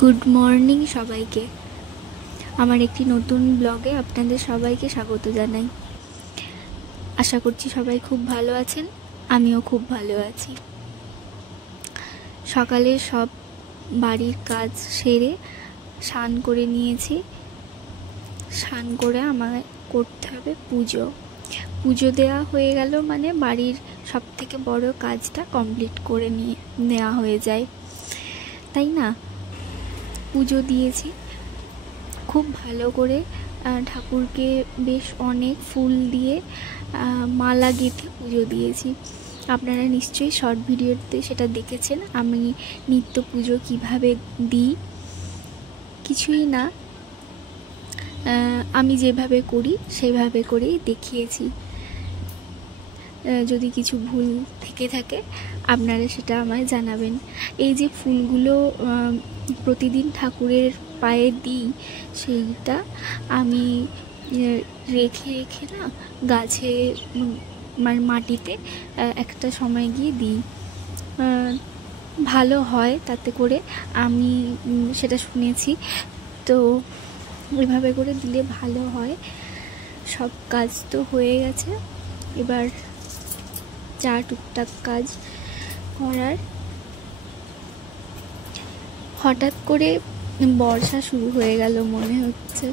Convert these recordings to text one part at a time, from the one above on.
Good morning সবাইকে। আমার একটি নতুন ব্লগে আপনাদের সবাইকে স্বাগত জানাই। আশা করছি সবাই খুব ভালো আছেন, আমিও খুব ভালো আছি। সকালে সব বাড়ির কাজ সেরে স্নান করে নিয়েছি। স্নান করে আমায় করতে হবে পুজো দেওয়া হয়ে গেল মানে বাড়ির সব থেকে বড় কাজটা কমপ্লিট করে নেওয়া হয়ে যায়, তাই না? পুজো দিয়েছি খুব ভালো করে, ঠাকুরকে বেশ অনেক ফুল দিয়ে মালা গেঁথে পুজো দিয়েছি। আপনারা নিশ্চয়ই শর্ট ভিডিওতে সেটা দেখেছেন আমি নিত্য পুজো কিভাবে দিই। কিছুই না, আমি যেভাবে করি সেভাবে করেই দেখিয়েছি। যদি কিছু ভুল থেকে থাকে আপনারা সেটা আমায় জানাবেন। এই যে ফুলগুলো প্রতিদিন ঠাকুরের পায়ে দিই, সেইটা আমি রেখে না গাছে মানে মাটিতে একটা সময় গিয়ে দিই, ভালো হয় তাতে করে, আমি সেটা শুনেছি। তো ওইভাবে করে দিলে ভালো হয়। সব কাজ তো হয়ে গেছে, এবার যা টুকটাক কাজ করার। হঠাৎ করে বর্ষা শুরু হয়ে গেল মনে হচ্ছে।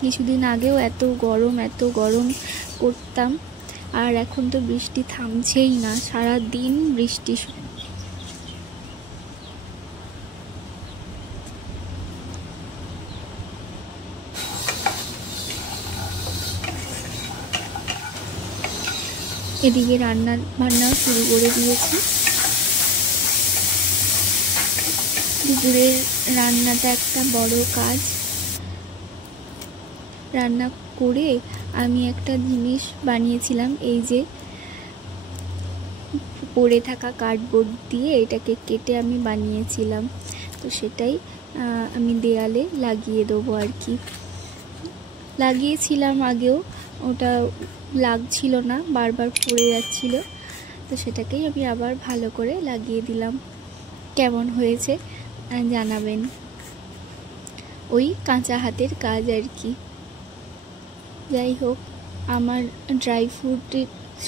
কিছুদিন আগেও এত গরম করতাম, আর এখন তো বৃষ্টি থামছেই না, সারা দিন বৃষ্টি। এদিকে রান্না বান্নাও শুরু করে দিয়েছি। দুপুরের রান্নাটা একটা বড় কাজ। রান্না করে আমি একটা জিনিস বানিয়েছিলাম, এই যে পড়ে থাকা কার্ডবোর্ড দিয়ে এটাকে কেটে আমি বানিয়েছিলাম। তো সেটাই আমি দেয়ালে লাগিয়ে দেবো আর কি। লাগিয়েছিলাম আগেও, ওটা লাগছিল না, বারবার পড়ে যাচ্ছিল। তো সেটাকেই আমি আবার ভালো করে লাগিয়ে দিলাম। কেমন হয়েছে জানাবেন। ওই কাঁচা হাতের কাজ আর কি। যাই হোক, আমার ড্রাই ফ্রুট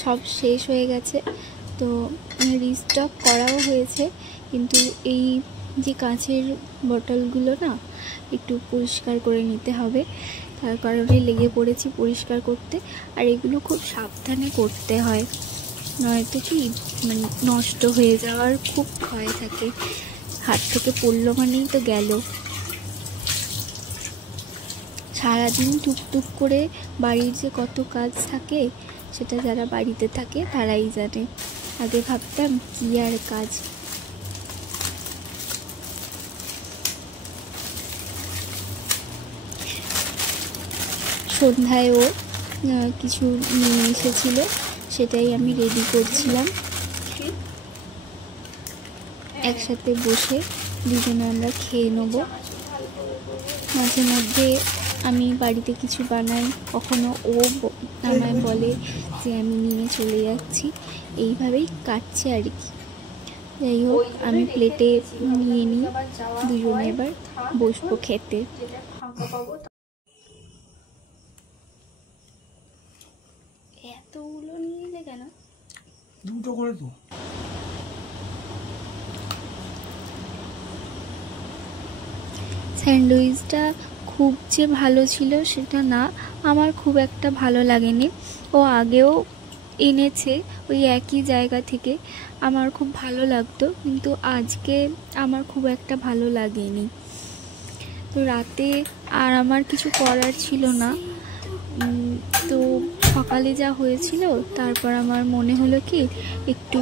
সব শেষ হয়ে গেছে, তো রিস্টক করাও হয়েছে, কিন্তু এই যে কাঁচের বোতলগুলো না একটু পরিষ্কার করে নিতে হবে, তার কারণে লেগে পড়েছি পরিষ্কার করতে। আর এগুলো খুব সাবধানে করতে হয়, নয়তো কি মানে নষ্ট হয়ে যাওয়ার খুব ভয় থাকে। হাত থেকে পড়লো মানেই তো গেল। সারাদিন টুকটুক করে বাড়ির যে কত কাজ থাকে, সেটা যারা বাড়িতে থাকে তারাই জানে। আগে ভাবতাম কি আর কাজ। সন্ধ্যায় ও কিছু নিয়ে এসেছিল, সেটাই আমি রেডি করছিলাম। একসাথে বসে দুজনে আমরা খেয়ে নেব। মাঝে মধ্যে আমি বাড়িতে কিছু বানাই, কখনো ও আমায় বলে যে আমি নিয়ে চলে যাচ্ছি, এইভাবেই কাটছে আর কি। যাই হোক, আমি প্লেটে নিয়ে নিই, দুজনে এবার বসবো খেতে। এতগুলো নিয়ে এলে কেন? দুটো করে তো। স্যান্ডউইচটা খুব যে ভালো ছিল সেটা না, আমার খুব একটা ভালো লাগেনি। ও আগেও এনেছে ওই একই জায়গা থেকে, আমার খুব ভালো লাগতো, কিন্তু আজকে আমার খুব একটা ভালো লাগেনি। তো রাতে আর আমার কিছু করার ছিল না, তো সকালে যা হয়েছিল, তারপর আমার মনে হলো কি একটু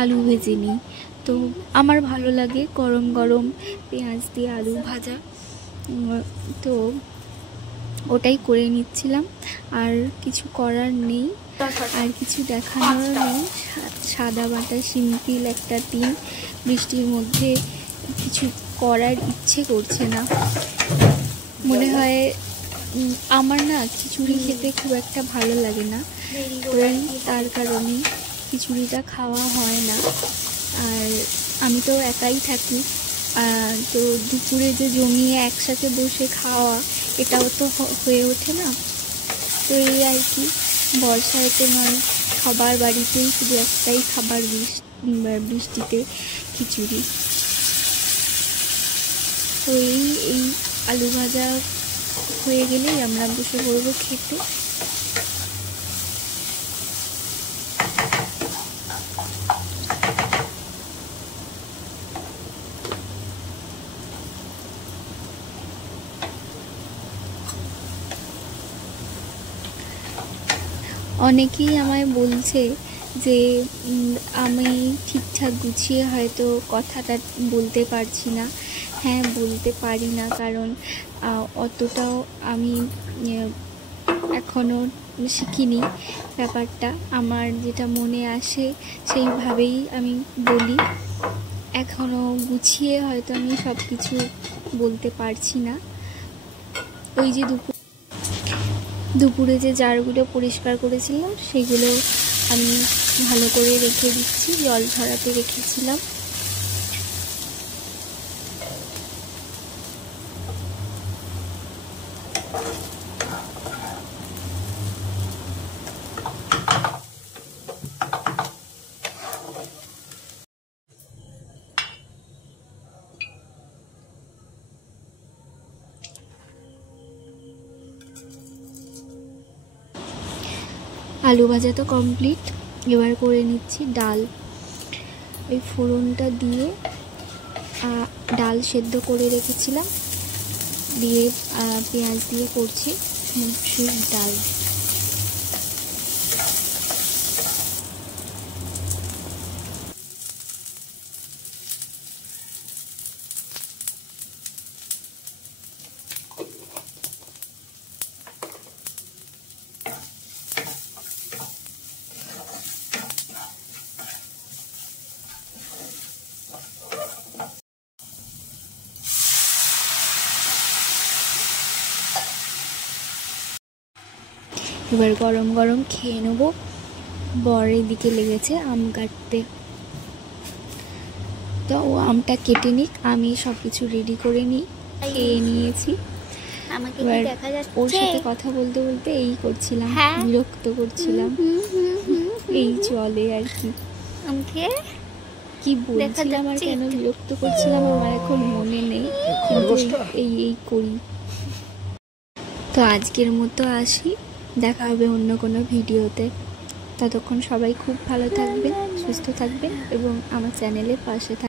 আলু ভেজে নিই। তো আমার ভালো লাগে গরম গরম পেঁয়াজ দিয়ে আলু ভাজা, তো ওটাই করে নিচ্ছিলাম। আর কিছু করার নেই, আর কিছু দেখানোর নেই। সাদা বাটা সিম্পল একটা দিন, বৃষ্টির মধ্যে কিছু করার ইচ্ছে করছে না। মনে হয় আমার না খিচুড়ি খেতে খুব একটা ভালো লাগে না, তার কারণে খিচুড়িটা খাওয়া হয় না। আর আমি তো একাই থাকি, তো দুপুরে যে জমিয়ে একসাথে বসে খাওয়া এটাও তো হয়ে ওঠে না। তো এই আর কি, বর্ষাতে নয়, সবার বাড়িতেই শুধু একটাই খাবার, বৃষ্টিতে খিচুড়ি। তো এই আলু ভাজা হয়ে গেলেই আমরা বসে পড়বো খেতে। অনেকেই আমায় বলছে যে আমি ঠিকঠাক গুছিয়ে হয়তো কথাটা বলতে পারছি না। হ্যাঁ, বলতে পারি না, কারণ অতটাও আমি এখনও শিখিনি ব্যাপারটা। আমার যেটা মনে আসে সেইভাবেই আমি বলি। এখনও গুছিয়ে হয়তো আমি সব কিছু বলতে পারছি না। ওই যে দুপুরে যে জারগুলো পরিষ্কার করেছিলাম সেগুলো আমি ভালো করে রেখে দিচ্ছি, জল ঝরাতে রেখেছিলাম। আলু ভাজা তো কমপ্লিট, এবার করে নিচ্ছি ডাল। ওই ফোড়নটা দিয়ে ডাল সেদ্ধ করে রেখেছিলাম, দিয়ে পেঁয়াজ দিয়ে করছি মুসুর ডাল। এবার গরম গরম খেয়ে নেবো। বরের দিকে লেগেছে আম কাটতে, তো ও আমটা কেটে নিক, আমি সব কিছু রেডি করে নিই। খেয়ে নিয়েছি। এবার ওর সাথে কথা বলতে বলতে এই করছিলাম, বিরক্ত করছিলাম, এই চলে আর কি। আমাকে কি বলছিলাম আর কেন বিরক্ত করছিলাম আমার এখন মনে নেই, কিন্তু এই করি। তো আজকের মতো আসি, দেখা হবে অন্য কোনো ভিডিওতে। ততক্ষণ সবাই খুব ভালো থাকবেন, সুস্থ থাকবেন এবং আমার চ্যানেলের পাশে থাকবেন।